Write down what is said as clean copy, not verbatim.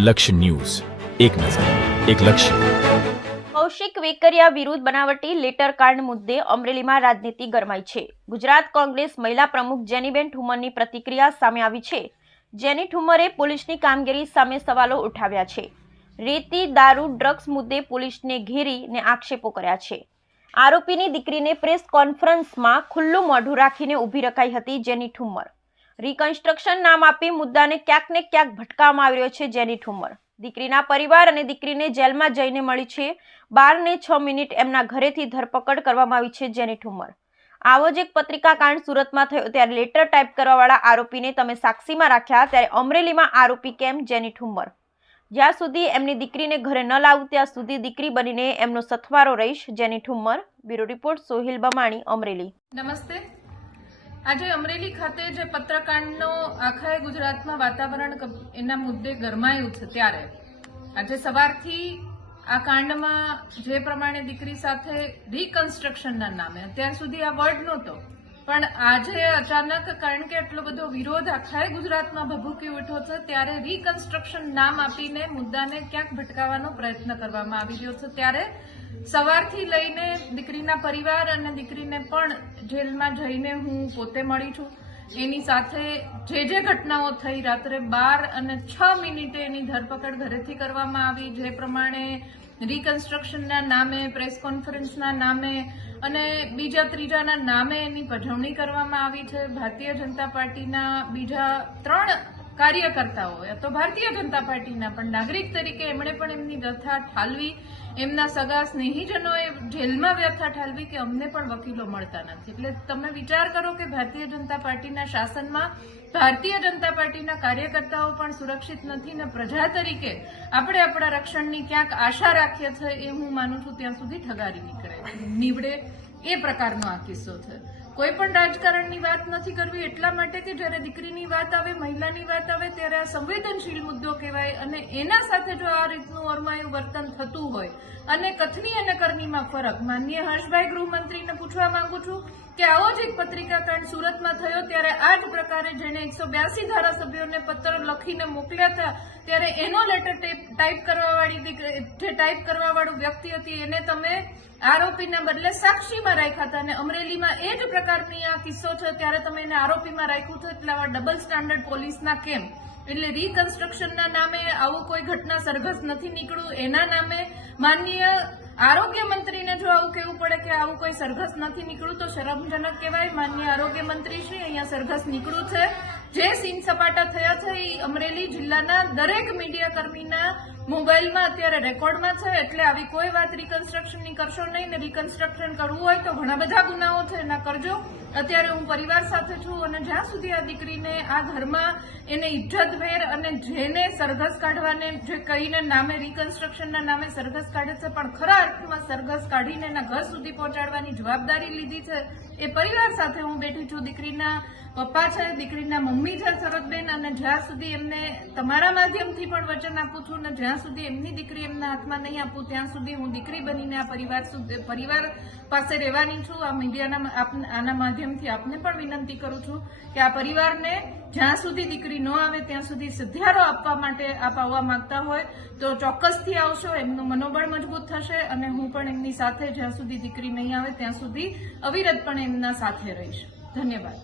લક્ષ્ય ન્યૂઝ, એક નજર, એક લક્ષ્ય. કૌશિક વેકરિયા વિરુદ્ધ બનાવટી લેટર કાર્ડ મુદ્દે અમરેલીમાં રાજનીતિ ગરમાઈ છે. ગુજરાત કોંગ્રેસ મહિલા પ્રમુખ જેનીબેન ઠુમરની પ્રતિક્રિયા સામે આવી છે. જેની ઠુમરે પોલીસની કામગીરી સામે સવાલો ઉઠાવ્યા છે. રેતી, દારૂ, ડ્રગ્સ મુદ્દે પોલીસને ઘેરીને આક્ષેપો કર્યા છે. આરોપીની દીકરીને પ્રેસ કોન્ફરન્સમાં ખુલ્લું મોઢું રાખીને ઊભી રખાઈ હતી જેની ઠુમર. રિકન્સ્ટ્રક્શન નામ આપી મુદ્દાને ક્યાંક ને ક્યાંક ભટકાવવામાં આવી રહ્યો છે જેની ઠુમર. દીકરીના પરિવાર અને દીકરીને જેલમાં જઈને મળી છે. 12 ને 6 મિનિટ એમના ઘરેથી ધરપકડ કરવામાં આવી છે જેની ઠુમર. આવો જ એક પત્રિકાકાંડ સુરતમાં થયો ત્યારે લેટર ટાઈપ કરવાવાળા આરોપીને તમે સાક્ષીમાં રાખ્યા ત્યારે અમરેલીમાં આરોપી કેમ જેની ઠુમર. જ્યાં સુધી એમની દીકરીને ઘરે ન લાવું ત્યાં સુધી દીકરી બનીને એમનો સથવારો રહીશ જેની ઠુમર. Bureau report Sohil Bamani, Amreli. નમસ્તે. આજે અમરેલી ખાતે જે પત્રકાંડનો આખા ગુજરાતમાં વાતાવરણ એના મુદ્દે ગરમાયું છે ત્યારે આજે સવારથી આ કાંડમાં જે પ્રમાણે દીકરી સાથે રિકન્સ્ટ્રક્શનના નામે અત્યાર સુધી આ વર્ડ નહોતો, પણ આજે અચાનક કારણ કે એટલો બધો વિરોધ આખા ગુજરાતમાં ભભૂકી ઉઠ્યો છે ત્યારે રિકન્સ્ટ્રક્શન નામ આપીને મુદ્દાને ક્યાંક ભટકાવવાનો પ્રયત્ન કરવામાં આવી રહ્યો છે. ત્યારે સવારથી લઈને દીકરીના પરિવાર અને દીકરીને પણ જેલમાં જઈને હું પોતે મળી છું. એની સાથે જે ઘટનાઓ થઈ રાત્રે 12 અને 6 મિનિટે એની ધરપકડ ઘરેથી કરવામાં આવી. જે પ્રમાણે રિકન્સ્ટ્રક્શનના નામે, પ્રેસ કોન્ફરન્સના નામે અને બીજા ત્રીજાના નામે એની પજવણી કરવામાં આવી છે. ભારતીય જનતા પાર્ટીના બીજા 3 કાર્યકર્તાઓ તો ભારતીય જનતા પાર્ટીના પણ નાગરિક તરીકે એમણે પણ એમની વ્યથા ઠાલવી, એમના સગા સ્નેહીજનોએ જેલમાં વ્યથા ઠાલવી કે અમને પણ વકીલો મળતા નથી. એટલે તમે વિચાર કરો કે ભારતીય જનતા પાર્ટીના શાસનમાં ભારતીય જનતા પાર્ટીના કાર્યકર્તાઓ પણ સુરક્ષિત નથી ને પ્રજા તરીકે આપણે આપણા રક્ષણની ક્યાંક આશા રાખીએ છીએ એ હું માનું છું ત્યાં સુધી ઠગારી નીવડે એ પ્રકારનો આ કિસ્સો છે. કોઈ પણ રાજકારણની વાત નથી કરવી એટલા માટે કે જ્યારે દીકરીની વાત આવે, મહિલાની વાત આવે ત્યારે આ સંવેદનશીલ મુદ્દો કહેવાય અને એના સાથે જો આ રીતનું અરમાયું વર્તન થતું હોય અને કથની અને કરનીમાં ફરક. માનનીય હર્ષભાઈ ગૃહમંત્રીને પૂછવા માંગુ છું કે આવો જ એક પત્રિકાકાંડ સુરતમાં થયો ત્યારે આ જ પ્રકારે જેને 182 ધારાસભ્યોને પત્ર લખીને મોકલ્યા હતા ત્યારે એનો લેટર ટાઈપ કરવાવાળું વ્યક્તિ હતી એને તમે આરોપીના બદલે સાક્ષીમાં રાખ્યા હતા અને અમરેલીમાં એ જ પ્રકારની આ કિસ્સો છે ત્યારે તમે એને આરોપીમાં રાખ્યું છે. એટલે આવા ડબલ સ્ટાન્ડર્ડ પોલીસના કેમ? એટલે રિકન્સ્ટ્રક્શનના નામે આવું કોઈ ઘટના સરઘસ નથી નીકળ્યું, એના નામે માનનીય આરોગ્ય મંત્રીને જો આવું કહેવું પડે કે આવું કોઈ સરઘસ નથી નીકળ્યું તો શરમજનક કહેવાય. માનનીય આરોગ્ય મંત્રી શ્રી અહીંયા સરઘસ નીકળ્યું છે. જે સીન સપાટા થયા છે એ અમરેલી જિલ્લાના દરેક મીડિયા કર્મીના મોબાઈલમાં અત્યારે રેકોર્ડમાં છે. એટલે આવી કોઈ વાત રિકન્સ્ટ્રક્શનની કરશો નહીં ને રિકન્સ્ટ્રક્શન કરવું હોય તો ઘણા બધા ગુનાઓ છે એના કરજો. અત્યારે હું પરિવાર સાથે છું અને જ્યાં સુધી આ દીકરીને આ ઘરમાં એને ઇજ્જતભેર અને જેને સરઘસ કાઢવાને જે કહીને નામે રિકન્સ્ટ્રક્શનના નામે સરઘસ કાઢે છે પણ ખરા અર્થમાં સરઘસ કાઢીને એના ઘર સુધી પહોંચાડવાની જવાબદારી લીધી છે એ પરિવાર સાથે હું બેઠી છું. દીકરીના પપ્પા છે, દીકરીના મમ્મી છે શરદબેન, અને જ્યાં સુધી એમને તમારા માધ્યમથી પણ વચન આપું છું ને જ્યાં સુધી એમની દીકરી એમના હાથમાં નહીં આપું ત્યાં સુધી હું દીકરી બનીને આ પરિવાર પાસે રહેવાની છું. આ મીડિયાના આના માધ્યમથી આપને પણ વિનંતી કરું છું કે આ પરિવારને જ્યાં સુધી દીકરી ન આવે ત્યાં સુધી સિદ્ધારો આપવા માટે આપ આવવા માંગતા હોય તો ચોક્કસથી આવશો. એમનું મનોબળ મજબૂત થશે અને હું પણ એમની સાથે જ્યાં સુધી દીકરી નહીં આવે ત્યાં સુધી અવિરતપણે એમના સાથે રહીશ. ધન્યવાદ.